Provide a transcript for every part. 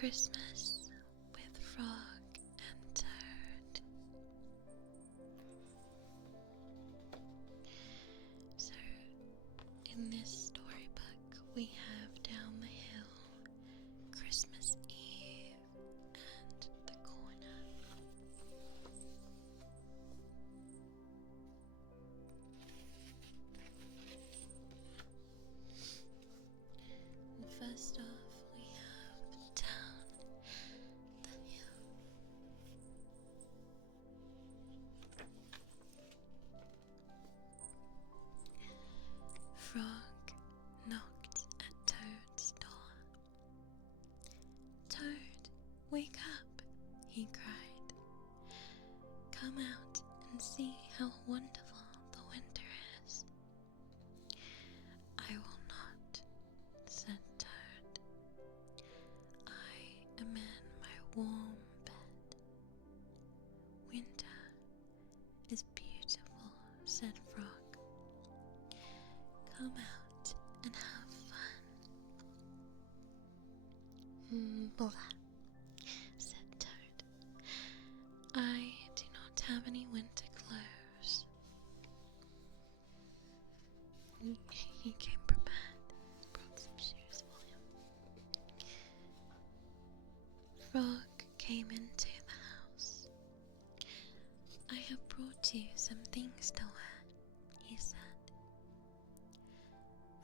Christmas with Frog and Toad. So, in this storybook, we have Down the Hill, Christmas Eve, and The Corner. First off, we have Down the Hill. Frog knocked at Toad's door. "Toad, wake up," he cried. "Come out and see how wonderful the winter is." "I will not," said Toad. "I am in my warm bed." "Winter is beautiful," said Frog. "Come out and have fun." "Blah," said Toad. "I do not have any winter clothes." He came prepared, brought some shoes for him. Frog came into the house. "I have brought you some things to wear," he said.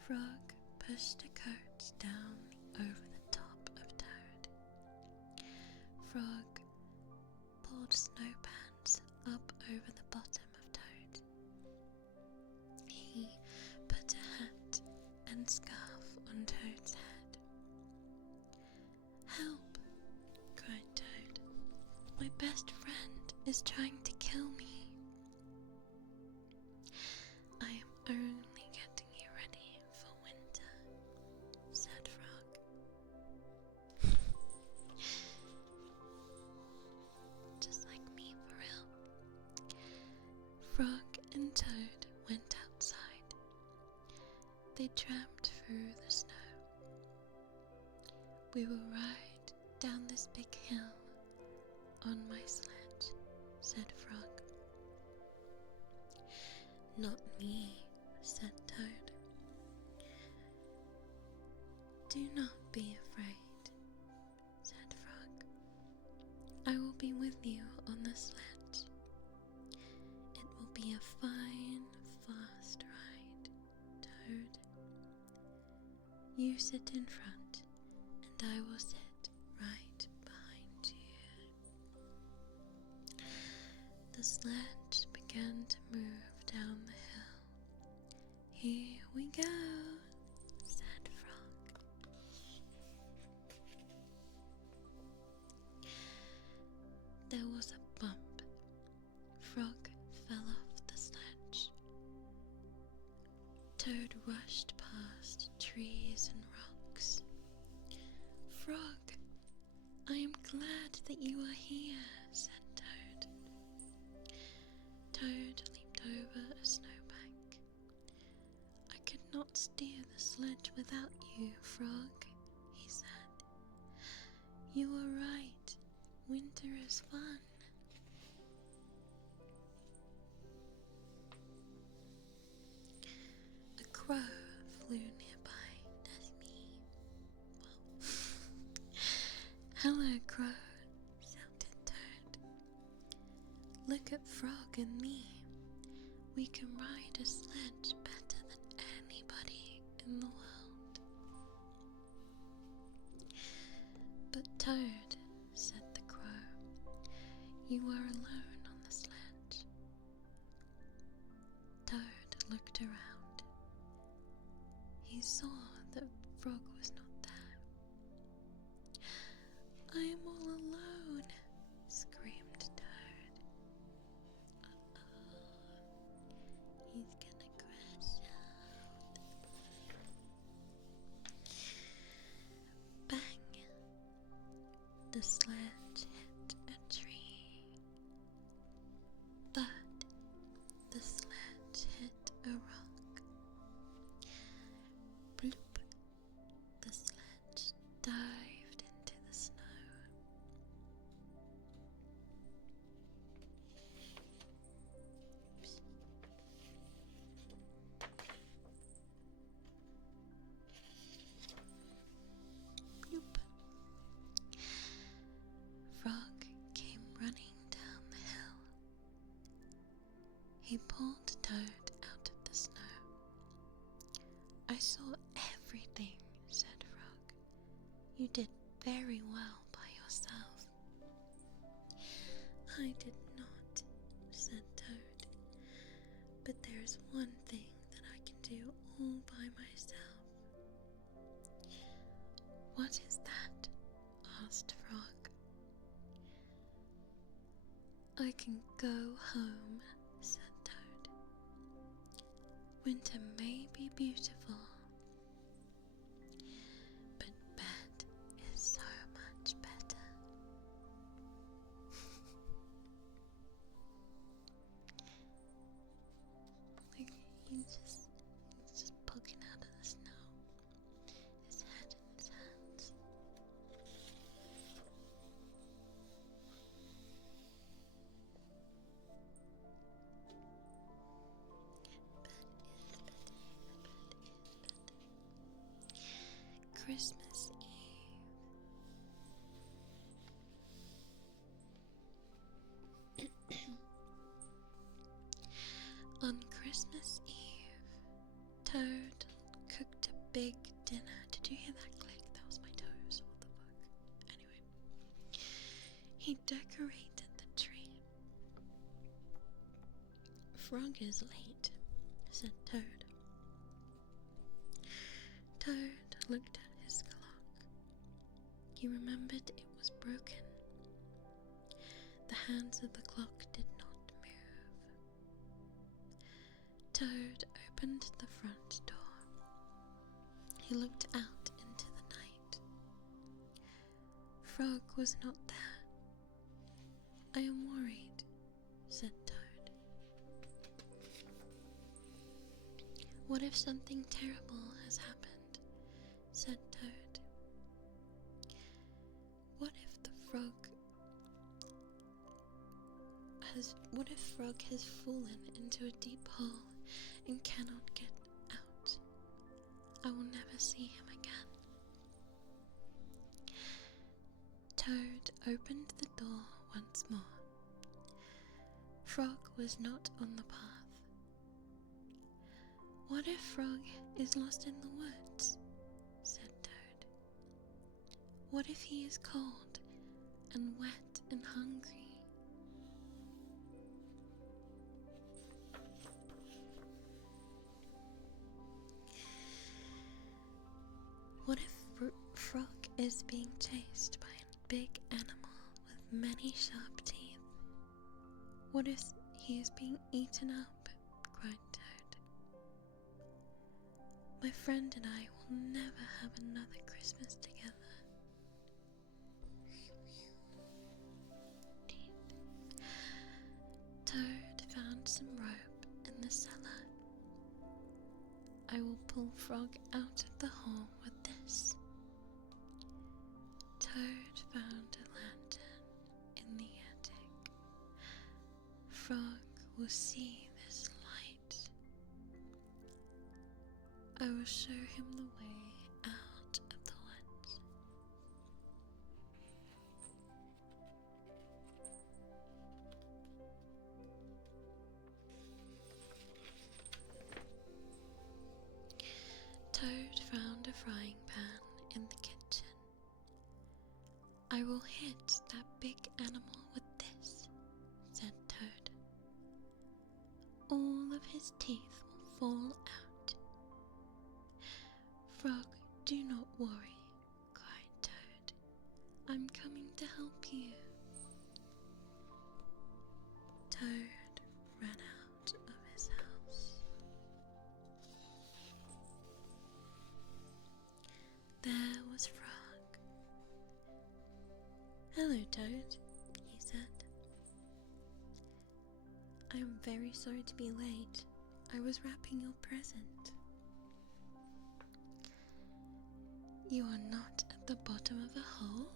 Frog pushed a coat down over the top of Toad. Frog pulled snow pants up over the bottom of Toad. He put a hat and scarf on Toad's head. "Help!" cried Toad. "My best friend is trying to kill me." "I am only getting you ready for winter," said Frog. Just like me, for real. Frog and Toad went outside. They tramped through the snow. "We will ride down this big hill on my sledge," said Frog. "Not me," said Toad. "Do not be afraid," said Frog. "I will be with you on the sledge. It will be a fine, fast ride, Toad. You sit in front, and I will sit right behind you." The sledge began to move down the hill. "Here we go," said Frog. There was a bump. Frog fell off the sledge. Toad rushed past trees and rocks. "Frog, I am glad that you are here," said Toad. Toad leaped over a snowbank. "I could not steer the sledge without you, Frog," he said. "You are right. Winter is fun." A crow flew nearby. "That's me." Well, "Hello, Crow," shouted Toad. "Look at Frog and me. We can ride a sledge better than anybody in the world." "But Toad," said the crow, "you are alone on the sledge." Toad looked around. He saw that Frog was not there. "I am all alone," screamed Toad. "Uh-oh, he's gonna crash out." Bang! The sledge hit a tree. Thud! The sledge hit a rock. Bloop! The sledge dived into the snow. You did very well by yourself. I did not, said Toad, but there is one thing that I can do all by myself. What is that? Asked Frog. I can go home, said Toad. Winter may be beautiful, but bed is so much better. Like, he's just poking out of the snow, his head in his hands. Christmas Eve. On Christmas Eve, Toad cooked a big dinner. Did you hear that click? That was my toes. What the fuck? Anyway, he decorated the tree. Frog is late, said Toad. Toad looked at his clock. He remembered it was broken. The hands of the clock did not move. Toad opened the front door. He looked out into the night. Frog was not there. I am worried, said Toad. What if something terrible has happened? Said Toad. What if Frog has fallen into a deep hole and cannot get out? I will never see him again. Toad opened the door once more. Frog was not on the path. What if Frog is lost in the woods? Said Toad. What if he is cold and wet and hungry? What if Frog is being chased by a big animal with many sharp teeth? What if he is being eaten up? Cried Toad. My friend and I will never have another Christmas together. Toad found some rope in the cellar. I will pull Frog out of the hole with this. Toad found a lantern in the attic. Frog will see this light. I will show him the way out of the woods. Toad found a frying pan in the kitchen. I will hit that big animal with this, said Toad. All of his teeth will fall out. Frog, do not worry, cried Toad. I'm coming to help you. Toad ran out of his house. There was Frog. Hello, Toad, he said. I am very sorry to be late. I was wrapping your present. You are not at the bottom of a hole?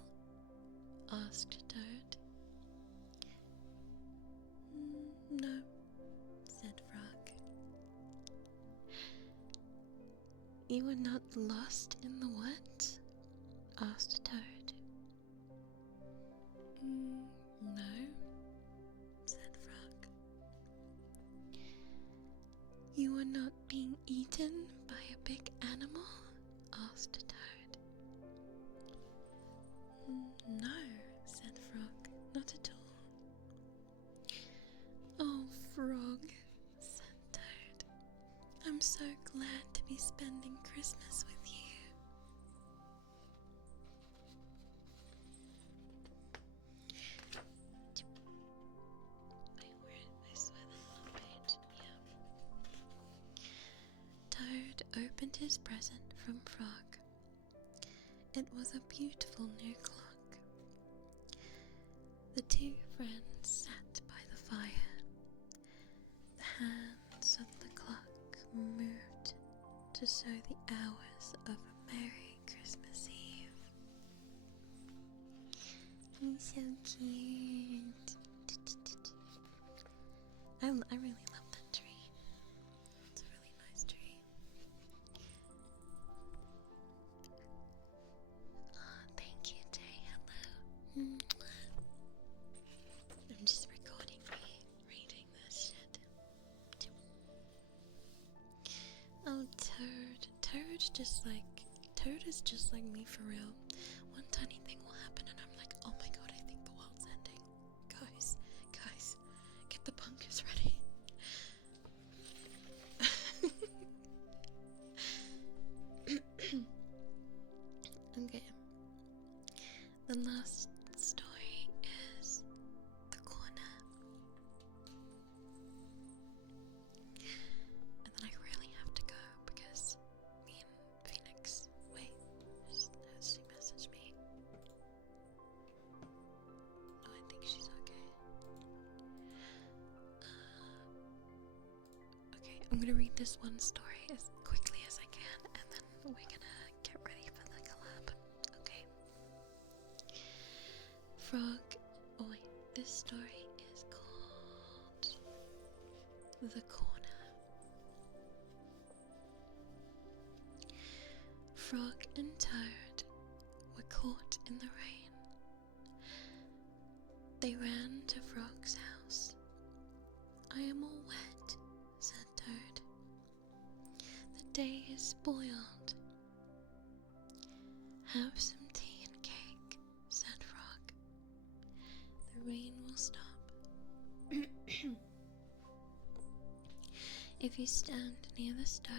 Asked Toad. No, said Frog. You were not lost in the woods? Asked Toad. No, said Frog. You were not being eaten by a big animal? Asked Toad. so glad to be spending Christmas with you. Wait, I swear that's not page. Yeah. Toad opened his present from Frog. It was a beautiful new clock. The two friends sat by the fire. The hands of the clock moved to show the hours of a Merry Christmas Eve. He's so cute. I really love that tree. It's a really nice tree. Oh, thank you, Jay. Hello. I'm just recording me reading this shit. Oh, Toad. Toad is just like me for real. One tiny thing will happen and I'm like, oh my god, I think the world's ending. Guys, get the bunkers ready. Okay. The last story is The Corner. And then I really have to go because me and Phoenix. Wait, has she messaged me? No, I think she's okay. Okay, I'm gonna read this one story as quickly as I can, and then we're gonna get ready for the collab. Okay. Frog. Oh wait, this story is called The Corner. Frog and Toad were caught in the rain. They ran to Frog's house. I am all wet, said Toad. The day is spoiled. Have some tea and cake, said Frog. The rain will stop. If you stand near the stove,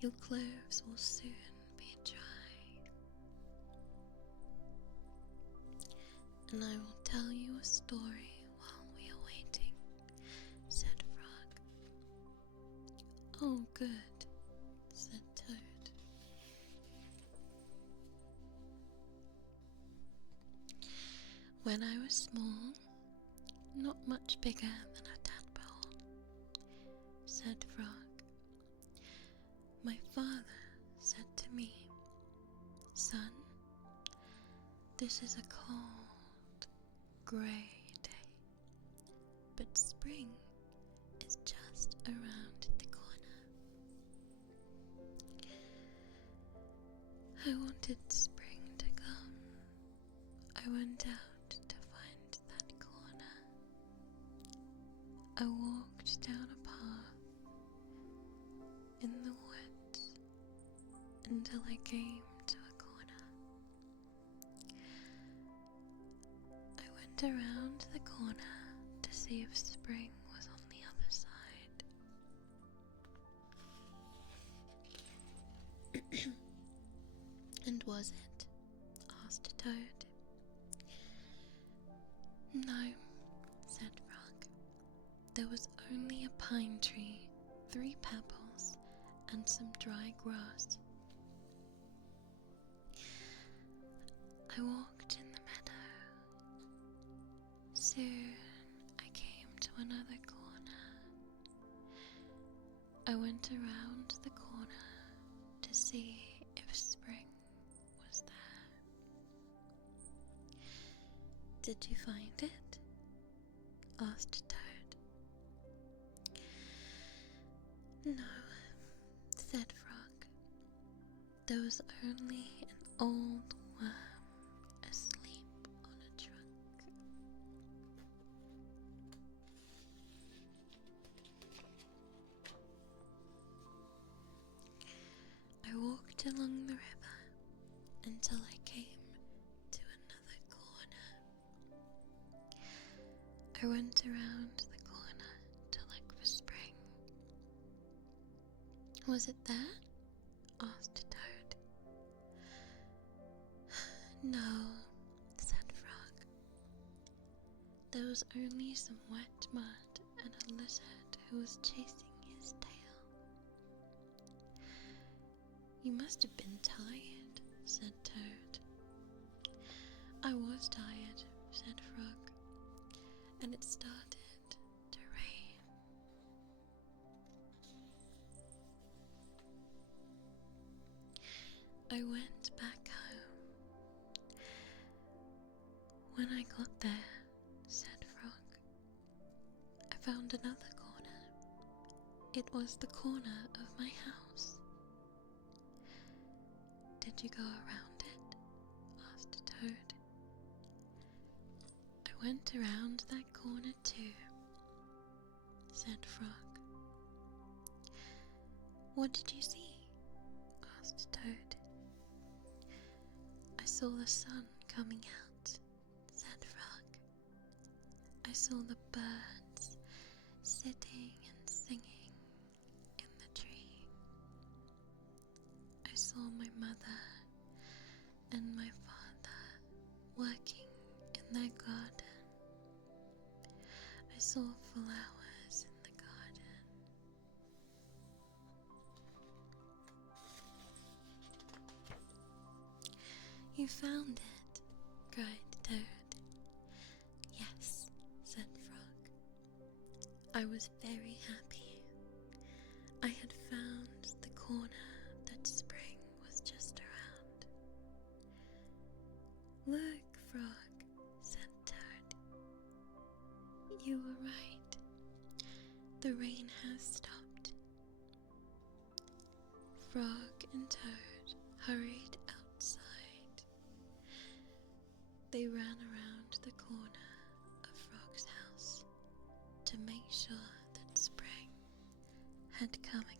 your clothes will soon be dry. And I will tell you a story while we are waiting, said Frog. Oh, good, said Toad. When I was small, not much bigger than a tadpole, said Frog, my father said to me, son, this is a cold, grey day, but spring is just around the corner. I wanted spring to come. I went out to find that corner. I walked down a path in the woods until I came to a corner. I went around the corner to see if spring was on the other side. And was it? Asked Toad. No, said Frog. There was only a pine tree, 3 pebbles, and some dry grass. I walked in the meadow. Soon I came to another corner. I went around the corner to see if spring was there. Did you find it? Asked Toad. No, said Frog. There was only an old worm asleep on a trunk. I walked along the river until I came to another corner. I went around the corner to look for spring. Was it there? Asked Toad. No, said Frog. There was only some wet mud and a lizard who was chasing his tail. You must have been tired, said Toad. I was tired, said Frog, and it started to rain. I went back home. When I got there, said Frog, I found another corner. It was the corner of my house. Did you go around it? Asked Toad. I went around that corner too, said Frog. What did you see? Asked Toad. I saw the sun coming out, said Frog. I saw the birds sitting and singing in the tree. I saw my mother and my father working in their garden. I saw flowers in the garden. You found it, cried Toad. Yes, said Frog. I was very happy. I had found the corner that spring was just around. Look, Frog, said Toad. You were right. The rain has stopped. Frog and Toad hurried outside. They ran around the corner of Frog's house to make sure that spring had come again.